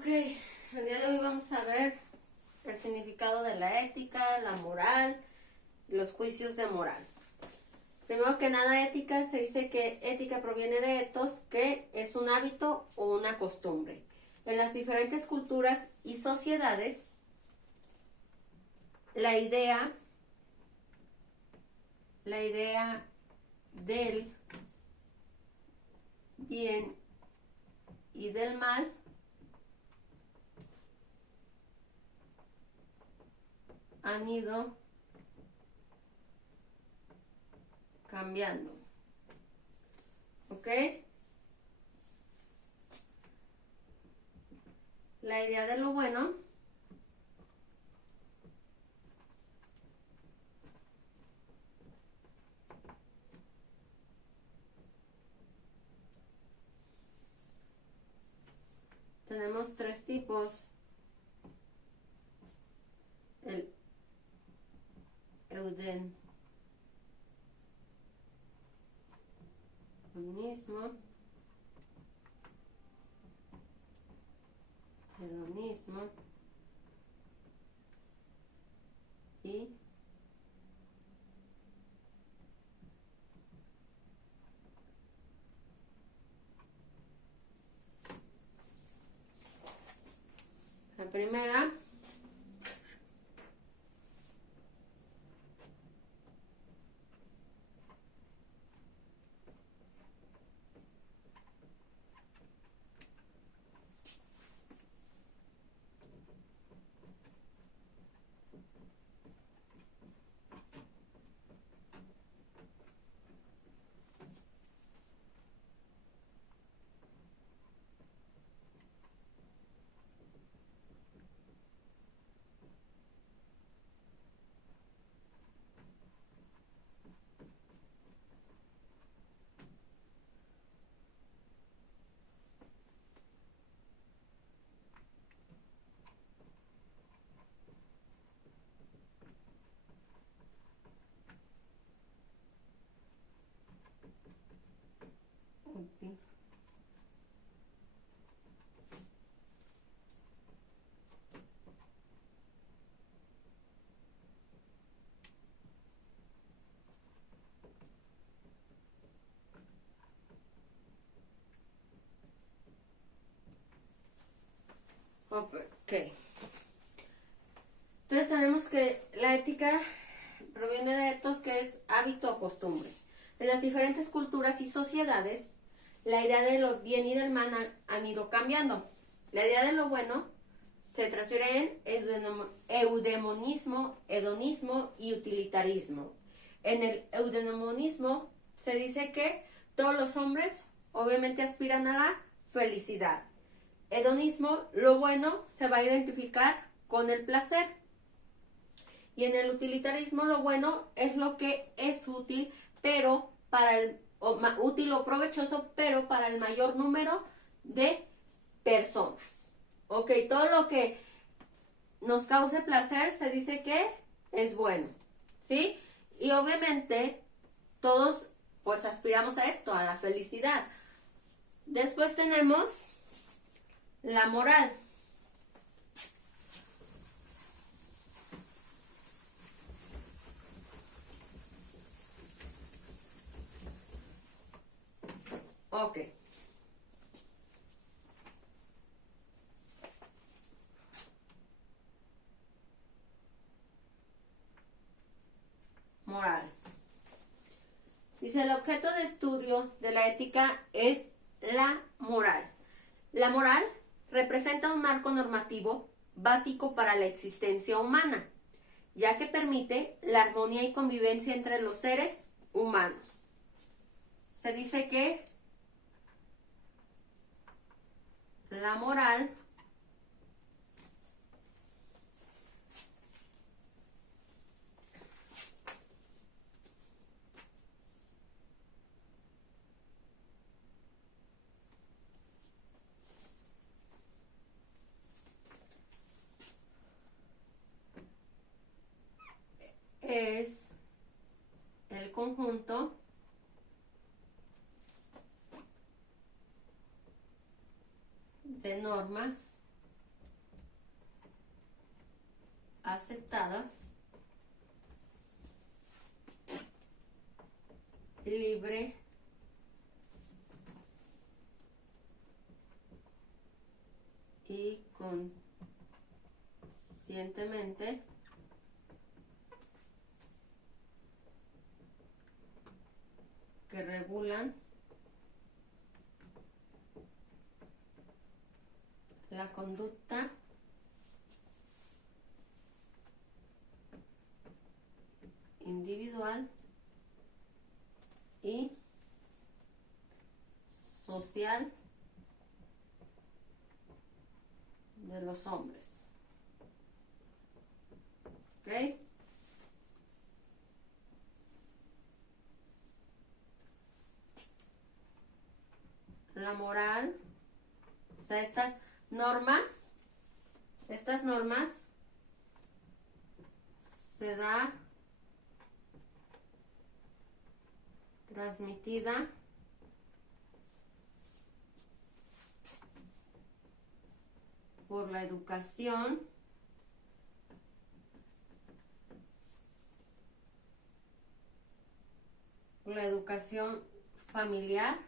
Ok, el día de hoy vamos a ver el significado de la ética, la moral, los juicios de moral. Primero que nada, ética, se dice que ética proviene de ethos, que es un hábito o una costumbre. En las diferentes culturas y sociedades, la idea del bien y del mal han ido cambiando. ¿Ok? La idea de lo bueno tenemos tres tipos: el hedonismo, y la primera ok. Entonces tenemos que la ética proviene de ethos, que es hábito o costumbre. En las diferentes culturas y sociedades, la idea de lo bien y del mal han ido cambiando. La idea de lo bueno se transfiere en eudemonismo, hedonismo y utilitarismo. En el eudemonismo se dice que todos los hombres obviamente aspiran a la felicidad. Hedonismo, lo bueno se va a identificar con el placer. Y en el utilitarismo, lo bueno es lo que es útil, pero útil o provechoso, pero para el mayor número de personas. Ok, todo lo que nos cause placer se dice que es bueno, ¿sí? Y obviamente todos pues aspiramos a esto, a la felicidad. Después tenemos la moral. Ok. Moral. Dice, el objeto de estudio de la ética es la moral. La moral representa un marco normativo básico para la existencia humana, ya que permite la armonía y convivencia entre los seres humanos. Se dice que la moral es el conjunto de normas aceptadas, libre y conscientemente que regulan la conducta individual y social de los hombres. ¿Ok? La moral, o sea, estas normas se da transmitida por la educación familiar,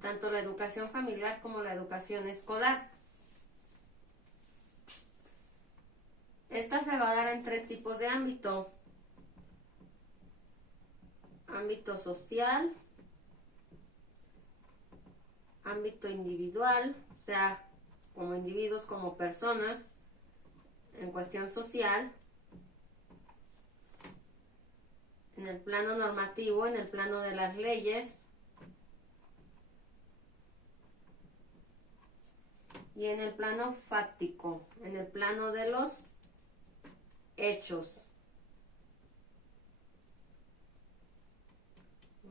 tanto la educación familiar como la educación escolar. Esta se va a dar en 3 tipos de ámbito: ámbito social, ámbito individual, o sea, como individuos, como personas, en cuestión social, en el plano normativo, en el plano de las leyes, y en el plano fáctico, en el plano de los hechos.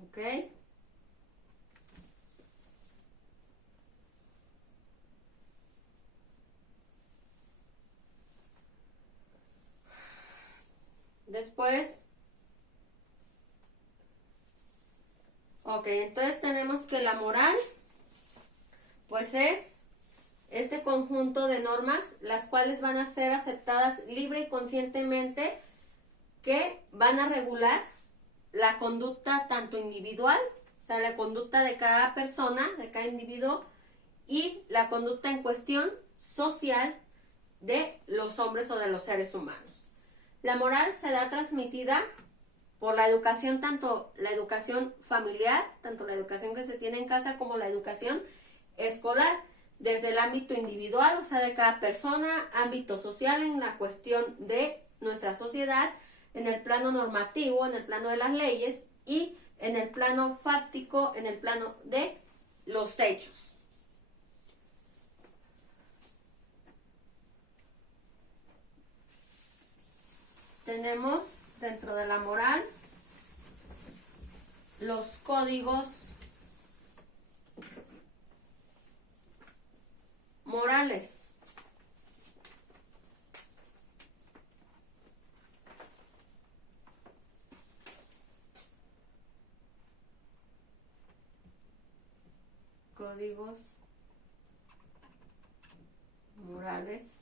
¿Ok? Después, ok, entonces tenemos que la moral, pues es este conjunto de normas, las cuales van a ser aceptadas libre y conscientemente, que van a regular la conducta tanto individual, o sea, la conducta de cada persona, de cada individuo, y la conducta en cuestión social de los hombres o de los seres humanos. La moral se da transmitida por la educación, tanto la educación familiar, tanto la educación que se tiene en casa, como la educación escolar, desde el ámbito individual, o sea, de cada persona, ámbito social en la cuestión de nuestra sociedad, en el plano normativo, en el plano de las leyes, y en el plano fáctico, en el plano de los hechos. Tenemos dentro de la moral los códigos morales. Códigos morales.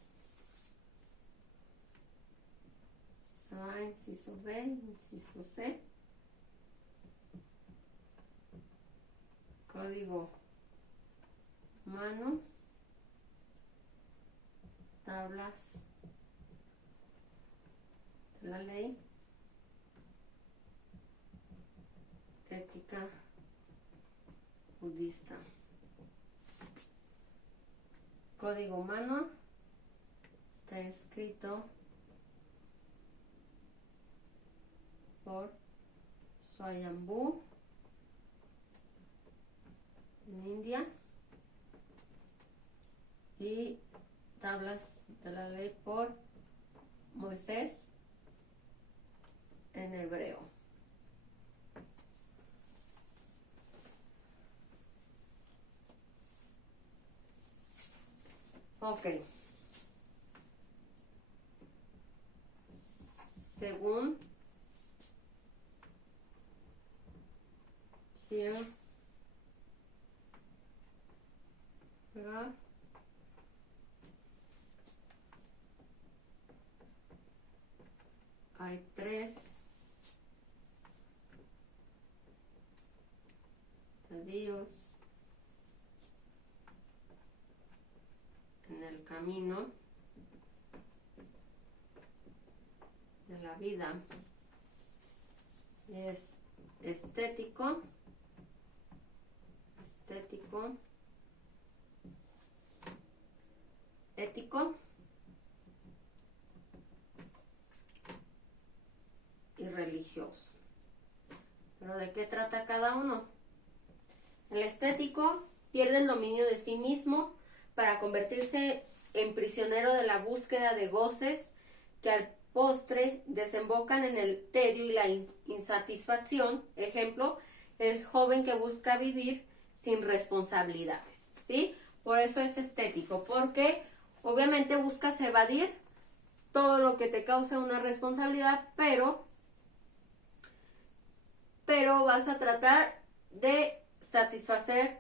Inciso A, inciso B, inciso C. Código humano. Tablas de la ley. Ética budista. Código humano está escrito por Swayambhu en India, y tablas de la ley por Moisés en hebreo. Ok. Según quien Dios en el camino de la vida. Es estético, ético y religioso. ¿Pero de qué trata cada uno? El estético pierde el dominio de sí mismo para convertirse en prisionero de la búsqueda de goces que al postre desembocan en el tedio y la insatisfacción. Ejemplo, el joven que busca vivir sin responsabilidades, ¿sí? Por eso es estético, porque obviamente buscas evadir todo lo que te cause una responsabilidad, pero vas a tratar de satisfacer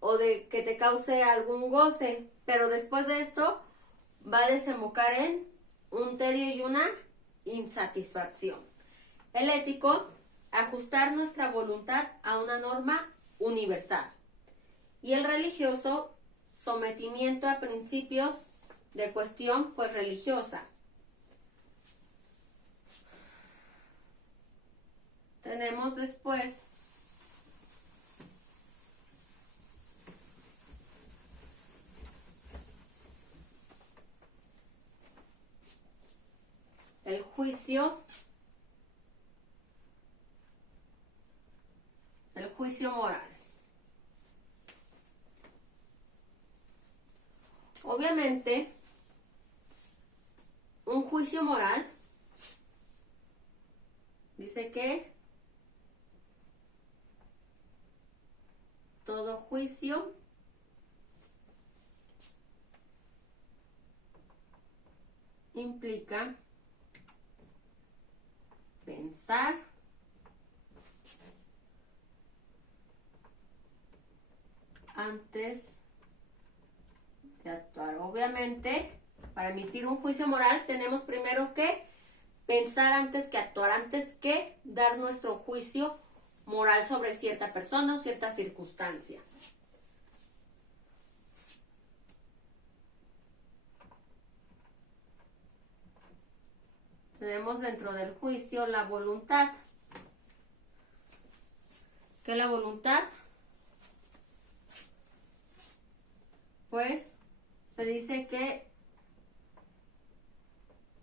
o de que te cause algún goce, pero después de esto va a desembocar en un tedio y una insatisfacción. El ético, ajustar nuestra voluntad a una norma universal. Y el religioso, sometimiento a principios de cuestión pues religiosa. Tenemos después el juicio moral. Obviamente, un juicio moral dice que todo juicio implica pensar antes de actuar. Obviamente, para emitir un juicio moral tenemos primero que pensar antes que actuar, antes que dar nuestro juicio moral sobre cierta persona o cierta circunstancia. Tenemos dentro del juicio la voluntad. ¿Qué es la voluntad? Pues se dice que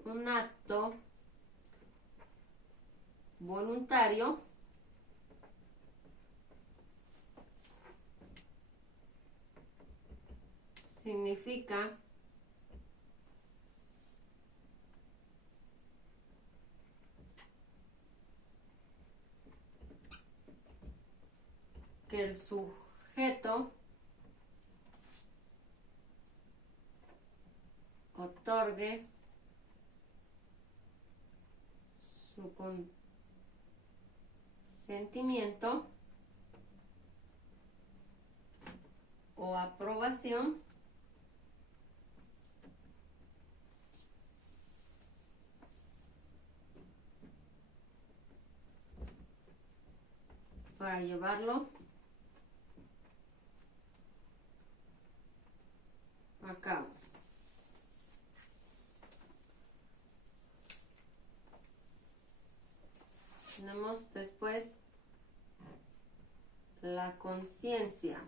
un acto voluntario significa que el sujeto otorgue su consentimiento o aprobación para llevarlo a cabo. Tenemos después la conciencia.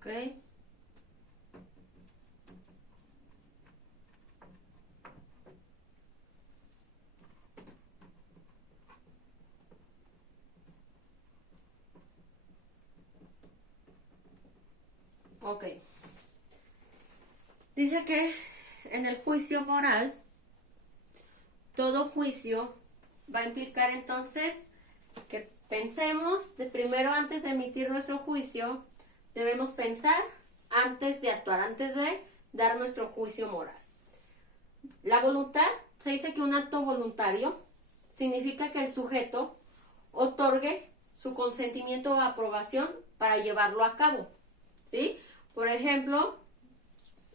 Ok. Ok. Dice que en el juicio moral, todo juicio va a implicar entonces que pensemos, de primero antes de emitir nuestro juicio, debemos pensar antes de actuar, antes de dar nuestro juicio moral. La voluntad, se dice que un acto voluntario significa que el sujeto otorgue su consentimiento o aprobación para llevarlo a cabo, ¿sí? Por ejemplo,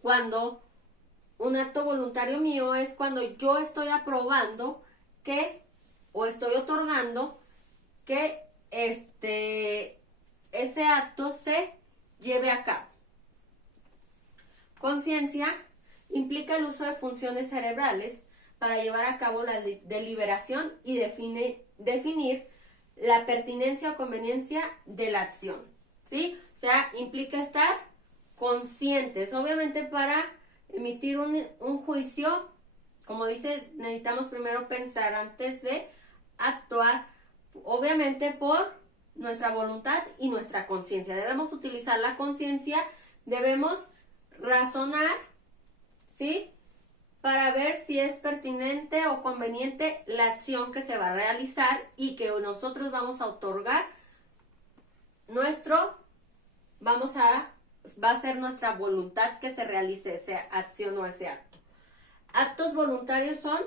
cuando un acto voluntario mío es cuando yo estoy aprobando que, o estoy otorgando que ese acto se lleve a cabo. Conciencia implica el uso de funciones cerebrales para llevar a cabo la deliberación y definir la pertinencia o conveniencia de la acción, ¿sí? O sea, implica estar conscientes. Obviamente para emitir un juicio, como dice, necesitamos primero pensar antes de actuar, obviamente por nuestra voluntad y nuestra conciencia. Debemos utilizar la conciencia, debemos razonar, ¿sí? Para ver si es pertinente o conveniente la acción que se va a realizar y que nosotros vamos a otorgar va a ser nuestra voluntad que se realice esa acción o ese acto. Actos voluntarios son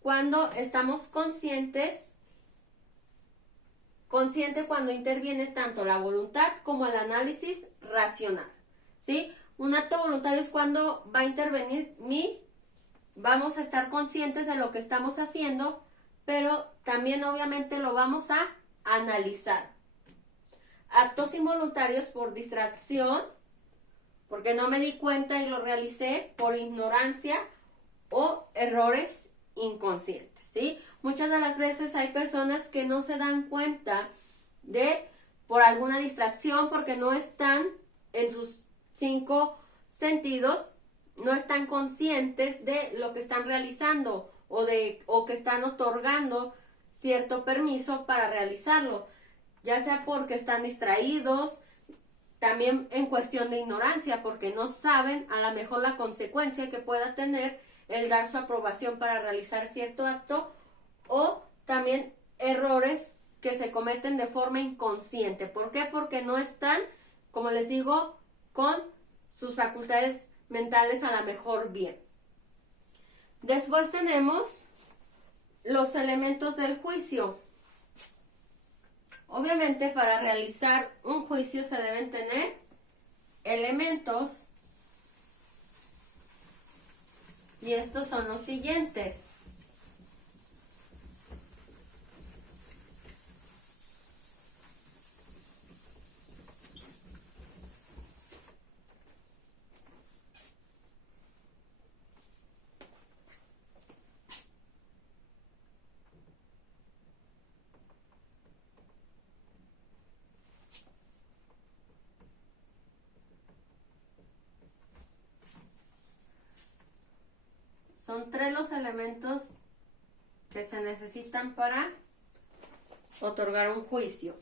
cuando estamos consciente cuando interviene tanto la voluntad como el análisis racional, ¿sí? Un acto voluntario es cuando va a intervenir vamos a estar conscientes de lo que estamos haciendo, pero también obviamente lo vamos a analizar. Actos involuntarios por distracción, porque no me di cuenta y lo realicé, por ignorancia o errores inconscientes, ¿sí? Muchas de las veces hay personas que no se dan cuenta por alguna distracción, porque no están en sus 5 sentidos, no están conscientes de lo que están realizando o que están otorgando cierto permiso para realizarlo, ya sea porque están distraídos, también en cuestión de ignorancia, porque no saben a lo mejor la consecuencia que pueda tener el dar su aprobación para realizar cierto acto, o también errores que se cometen de forma inconsciente. ¿Por qué? Porque no están, como les digo, con sus facultades mentales a lo mejor bien. Después tenemos los elementos del juicio. Obviamente para realizar un juicio se deben tener elementos y estos son los siguientes. Son 3 los elementos que se necesitan para otorgar un juicio.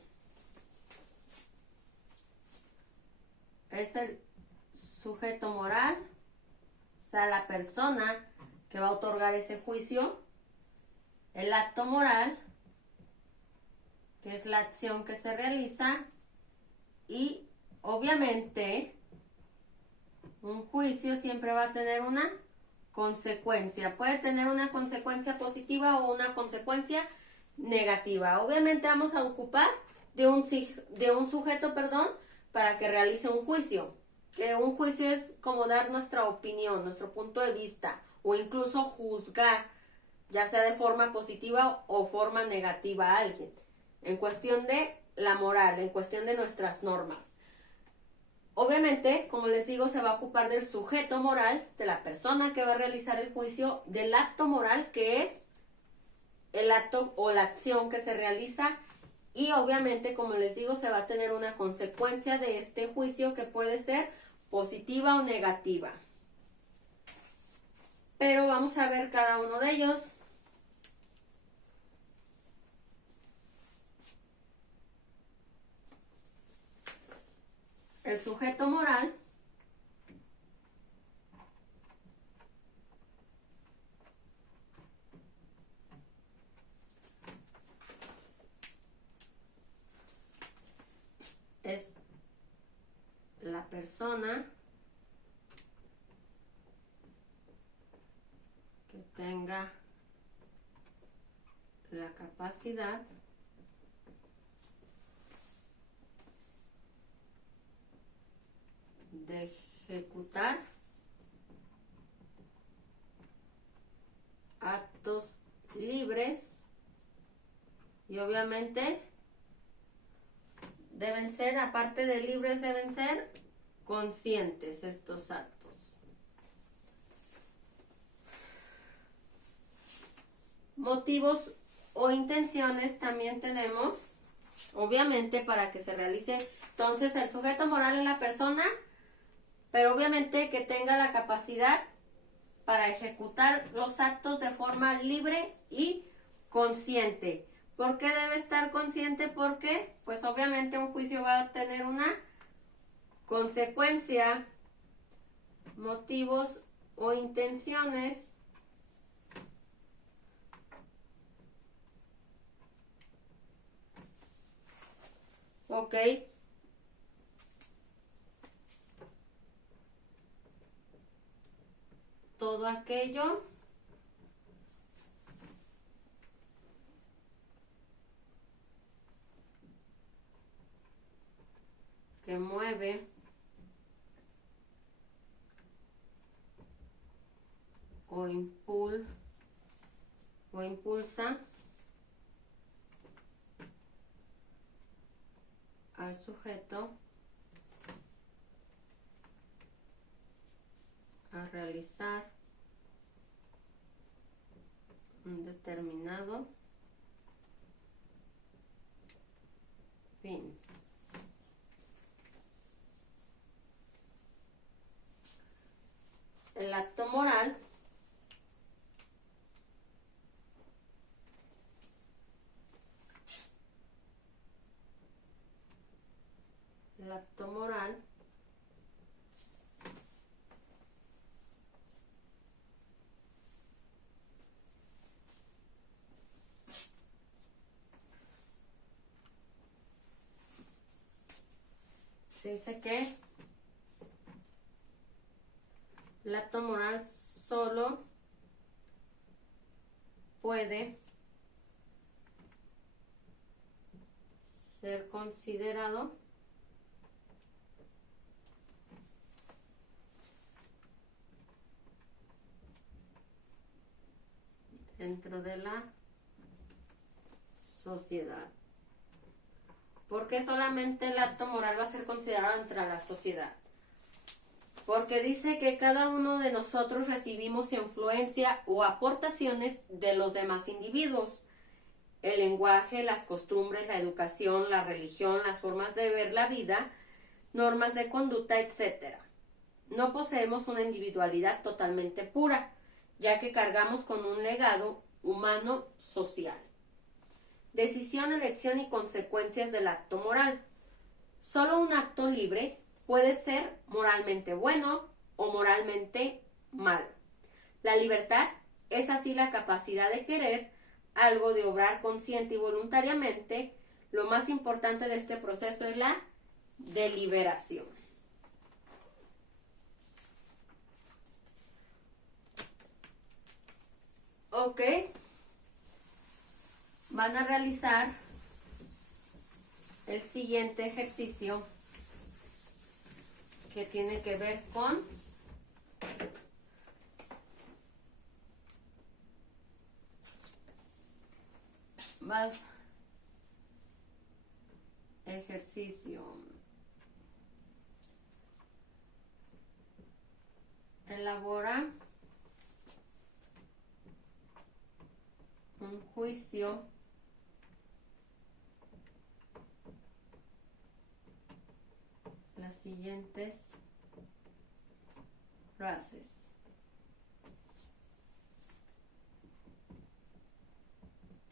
Es el sujeto moral, o sea, la persona que va a otorgar ese juicio, el acto moral, que es la acción que se realiza, y obviamente un juicio siempre va a tener una consecuencia. Puede tener una consecuencia positiva o una consecuencia negativa. Obviamente vamos a ocupar de un sujeto, para que realice un juicio. Que un juicio es como dar nuestra opinión, nuestro punto de vista, o incluso juzgar, ya sea de forma positiva o forma negativa a alguien, en cuestión de la moral, en cuestión de nuestras normas. Obviamente, como les digo, se va a ocupar del sujeto moral, de la persona que va a realizar el juicio, del acto moral, que es el acto o la acción que se realiza, y obviamente, como les digo, se va a tener una consecuencia de este juicio que puede ser positiva o negativa. Pero vamos a ver cada uno de ellos. El sujeto moral es la persona que tenga la capacidad de ejecutar actos libres y obviamente deben ser, aparte de libres, deben ser conscientes estos actos. Motivos o intenciones también tenemos, obviamente, para que se realice. Entonces, el sujeto moral es la persona, pero obviamente que tenga la capacidad para ejecutar los actos de forma libre y consciente. ¿Por qué debe estar consciente? Porque, pues obviamente un juicio va a tener una consecuencia, motivos o intenciones. Ok. Todo aquello que mueve o impulsa al sujeto a realizar un determinado fin. El acto moral se dice que el acto moral solo puede ser considerado dentro de la sociedad. ¿Por qué solamente el acto moral va a ser considerado dentro de la sociedad? Porque dice que cada uno de nosotros recibimos influencia o aportaciones de los demás individuos. El lenguaje, las costumbres, la educación, la religión, las formas de ver la vida, normas de conducta, etc. No poseemos una individualidad totalmente pura, ya que cargamos con un legado humano social. Decisión, elección y consecuencias del acto moral. Solo un acto libre puede ser moralmente bueno o moralmente malo. La libertad es así la capacidad de querer algo, de obrar consciente y voluntariamente. Lo más importante de este proceso es la deliberación. Ok. Van a realizar el siguiente ejercicio que tiene que ver con más ejercicio. Elabora un juicio siguientes frases.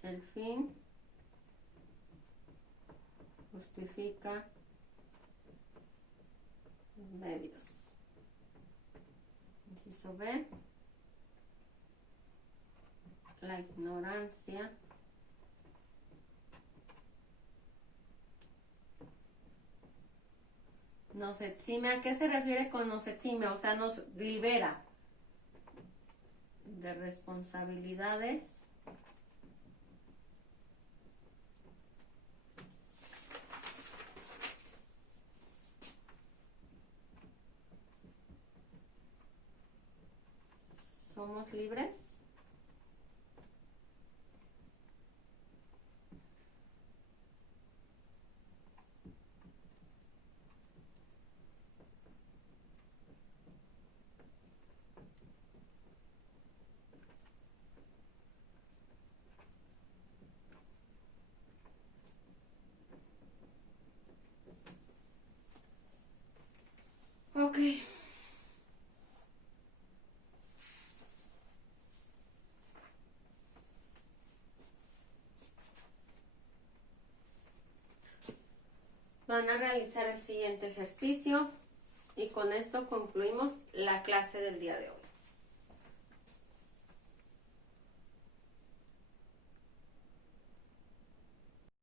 El fin justifica los medios. Inciso B. La ignorancia nos exime. ¿A qué se refiere con nos exime? O sea, nos libera de responsabilidades somos libres ok. Van a realizar el siguiente ejercicio y con esto concluimos la clase del día de hoy.